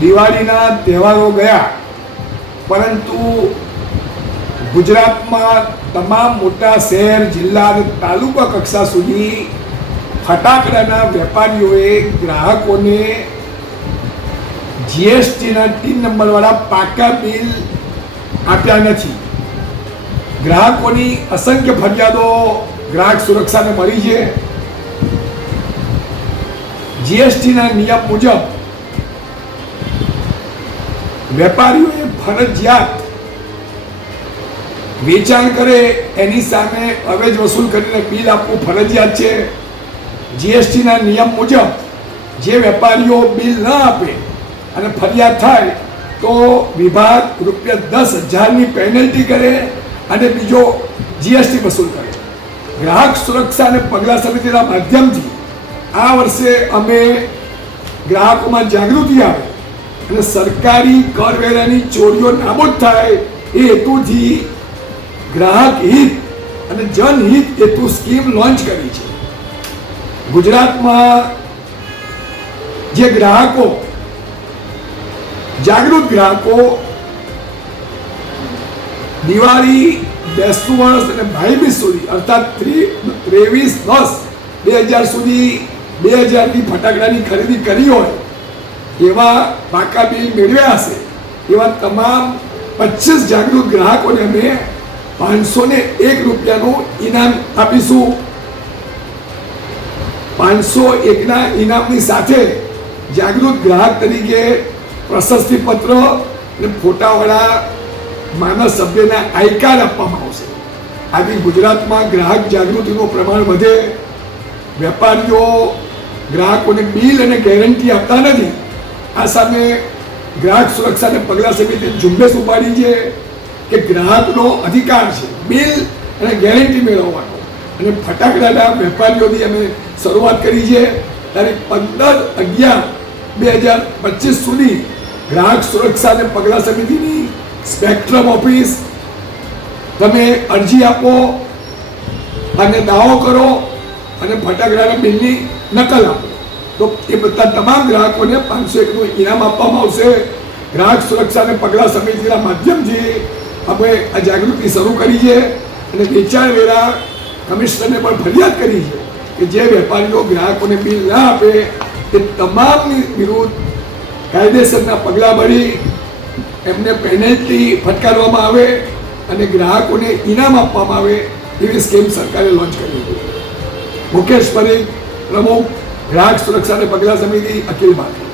દિવાળીના તહેવારો ગયા, પરંતુ ગુજરાતમાં તમામ મોટા શહેર, જિલ્લા અને તાલુકા કક્ષા સુધી ફટાકડાના વેપારીઓએ ગ્રાહકોને જીએસટીના ટીન નંબરવાળા પાકા બિલ આપ્યા નથી. ગ્રાહકોની અસંખ્ય ફરિયાદો ગ્રાહક સુરક્ષાને મળી છે. જીએસટીના નિયમ મુજબ વેપારીઓએ ફરજિયાત વેચાણ કરે, એની સામે અવેજ વસૂલ કરીને બિલ આપવું ફરજિયાત છે. જીએસટીના નિયમ મુજબ જે વેપારીઓ બિલ ન આપે અને ફરિયાદ થાય, તો વિભાગ રૂપિયા દસ હજારની પેનલ્ટી કરે અને બીજો જીએસટી વસૂલ કરે. ગ્રાહક સુરક્ષા અને પગલાં સમિતિના માધ્યમથી આ વર્ષે અમે ગ્રાહકોમાં જાગૃતિ આવે. અને સરકારી કરવેરાની ચોરીઓ નાબૂદ થાય એ હેતુથી ગ્રાહક હિત અને જનહિત હેતુ સ્કીમ લોન્ચ કરી છે. ગુજરાતમાં જે ગ્રાહકો, જાગૃત ગ્રાહકો દિવાળી, બેસતું વર્ષ અને ભાઈબીજ સુધી, અર્થાત ત્રેવીસ દસ બે હજાર સુધી બે હજારની ફટાકડાની ખરીદી કરી હોય એવા પાકા બિલ મેળવ્યા હશે. એવા તમામ પચીસ જાગૃત ગ્રાહકોને અમે પાંચસો ને એક રૂપિયાનું ઇનામ આપીશું. પાંચસો એકના ઇનામની સાથે જાગૃત ગ્રાહક તરીકે પ્રશસ્તિ પત્ર અને ફોટાવાળા માનવ સભ્યના આઈ કાર્ડ આપવામાં આવશે. આથી ગુજરાતમાં ગ્રાહક જાગૃતિનું પ્રમાણ વધે. વેપારીઓ ગ્રાહકોને બિલ અને ગેરંટી આપતા નથી. આ સામે ગ્રાહક સુરક્ષાને પગલાં સમિતિ ઝુંબેશ ઉપાડી છે કે ગ્રાહકનો અધિકાર છે, બિલ અને ગેરંટી મેળવવાનો. અને ફટાકડાના વેપારીઓની અમે શરૂઆત કરી છે. તારીખ પંદર અગિયાર બે હજાર પચીસ સુધી ગ્રાહક સુરક્ષા અને પગલાં સમિતિની સ્પેક્ટ્રમ ઓફિસ. તમે અરજી આપો અને દાવો કરો અને ફટાકડાના બિલની નકલ આપો. તો એ બધા તમામ ગ્રાહકોને પાંચસો એકનું ઇનામ આપવામાં આવશે. ગ્રાહક સુરક્ષાને પગલાં સમિતિના માધ્યમથી આપણે આ જાગૃતિ શરૂ કરી છે અને વેચાણ વેરા કમિશનરને પણ ફરિયાદ કરી છે કે જે વેપારીઓ ગ્રાહકોને બિલ ના આપે તે તમામની વિરુદ્ધ કાયદેસરના પગલાં ભરી એમને પેનલ્ટી ફટકારવામાં આવે અને ગ્રાહકોને ઇનામ આપવામાં આવે એવી સ્કીમ સરકારે લોન્ચ કરી છે. મુકેશ પરીખ, પ્રમુખ ગ્રાહક સુરક્ષાને પગલા સમિતિ અખિલ ભારત